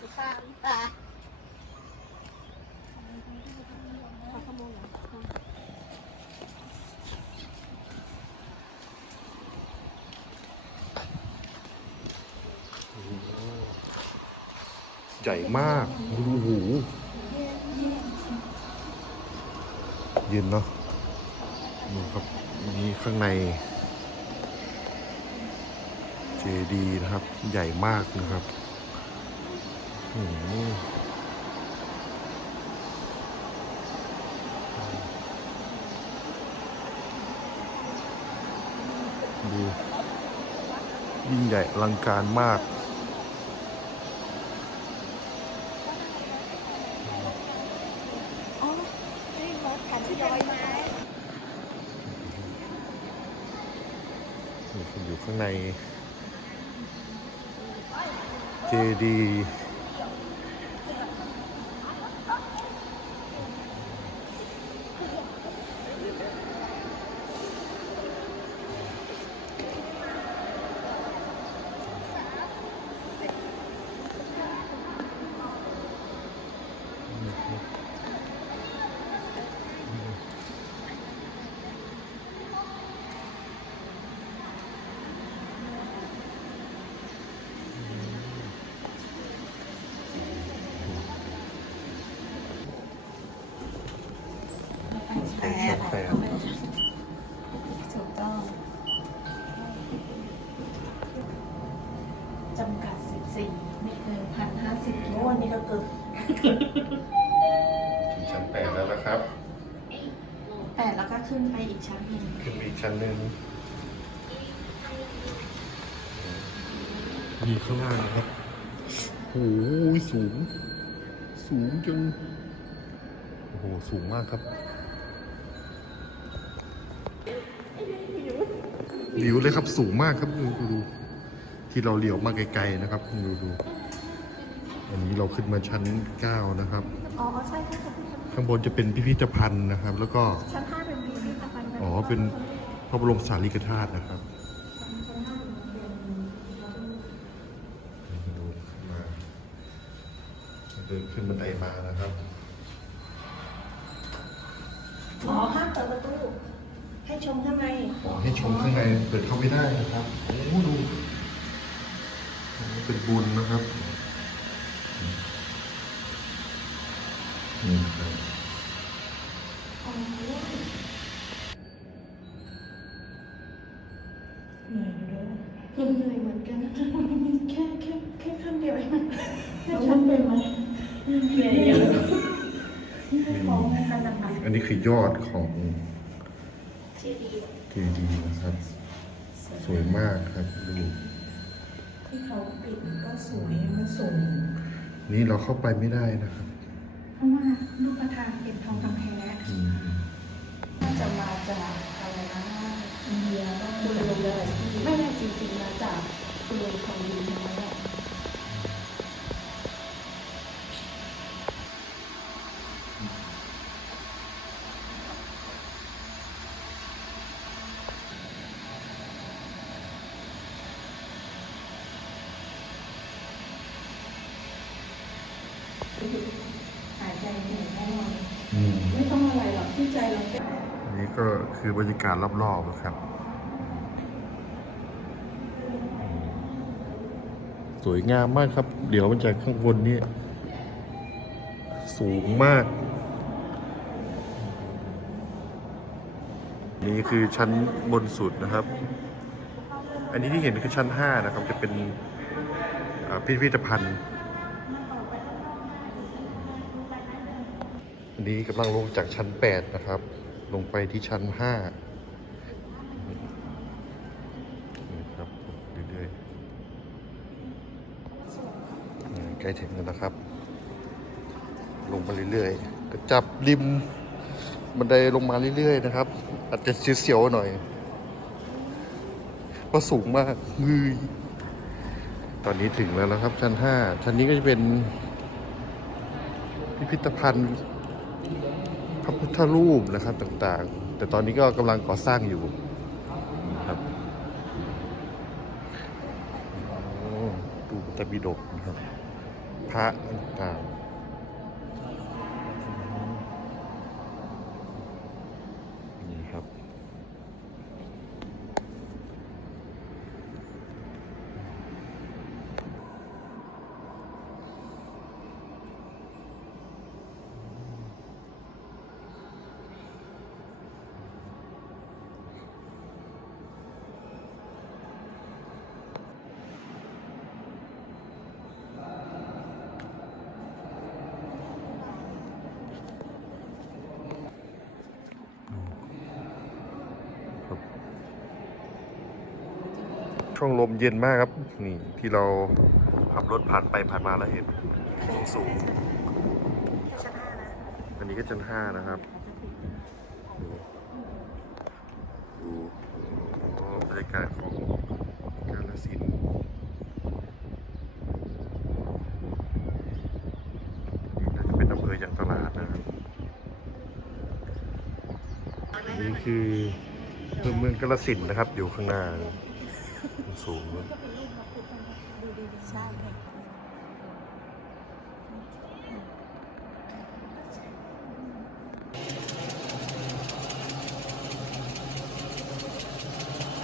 สุดาพตาใหญ่มากดูหูเย็นเนาะดูครับนี่ข้างใน เจดีนะครับ ใหญ่มากนะครับ ดู ยิ่งใหญ่อลังการมากอ๋อนี่รถขันที่ลอยมานี่คุณอยู่ข้างใน เจดีย์เป็นชั้นแปด ถูกต้อง จำกัด 14 ไม่เกินพันห้าสิบกิโลนี่ก็เกินถึงชั้นแปดแล้วนะครับแปดแล้วก็ขึ้นไปอีกชั้นหนึ่งขึ้นไปอีกชั้นหนึ่งมีข้างล่างนะครับโอ้โหสูง สูงจนโอ้โห สูงมากครับหลิวเลยครับ สูงมากครับดูดูดู ที่เราเหลียวมาไกลๆนะครับดูดูอันนี้เราขึ้นมาชั้นเก้านะครับ อ๋อใช่ค่ะข้างบนจะเป็นพิพิธภัณฑ์นะครับ แล้วก็ชั้นห้าเป็นพิพิธภัณฑ์อ๋อเป็นพระบรมสารีริกธาตุนะครับดูมาเดินขึ้นบันไดมานะครับอ๋อห้ามเปิดประตูให้ชมข้างในขอให้ชมข้างในเปิดเข้าไม่ได้นะครับโอ้โหดู เป็นบุญนะครับนี่ครับเหนื่อยอยู่ด้วยเหนื่อยเหมือนกันแค่แค่แค่ขั้นเดียวเองแค่ชั้นเป็นไหมเหนื่อยเยอะของกันหนักอันนี้คือยอดของๆที่ดีเจดีย์นะครับ สวยมากครับดู ที่เขาปิดก็สวยมันสูงนี่เราเข้าไปไม่ได้นะครับ เพราะว่าลูกประธานเป็นทองคำแท้อืมน่าจะมาจากอะไรนะอินเดียบ้างบุรีอะไรที่ไม่แน่จริงๆมาจากบุรีทองดีทั้งนั้นแหละ หายใจเหนื่อยแน่นอน อืม ไม่ต้องอะไรหรอกที่ใจเราเป็น อันนี้ ก็คือบรรยากาศรอบๆนะครับ สวยงามมากครับ เดี๋ยวมันจากข้างบนนี้สูงมาก นี่คือชั้นบนสุดนะครับ อันนี้ที่เห็นคือชั้น 5 นะครับ จะเป็นอ่าพิพิธภัณฑ์อันนี้กำลังลงจากชั้น 8 นะครับ ลงไปที่ชั้น5นี่ครับเรื่อยๆใกล้ถึงแล้วนะครับ ลงมาเรื่อยๆก็จับริมบันไดลงมาเรื่อยๆนะครับ อาจจะเสียวๆหน่อยเพราะสูงมากงืยตอนนี้ถึงแล้วนะครับ ชั้น5ชั้นนี้ก็จะเป็นพิพิธภัณฑ์ พระพุทธรูปนะครับต่างๆ แต่ตอนนี้ก็กำลังก่อสร้างอยู่นะครับโอ้ดูพระบิดกนะครับ พระต่างๆนี่ครับ ช่องลมเย็นมากครับ นี่ที่เราขับรถผ่านไปผ่านมาแล้วเห็นสูงสูงๆอันนี้ก็ชั้นห้านะครับดูดูก็บรรยากาศของกาลสินนี่น่าจะเป็นอำเภอยางตลาดนะครับ นี่คือเมืองกาลสินนะครับอยู่ข้างหน้า สูงๆ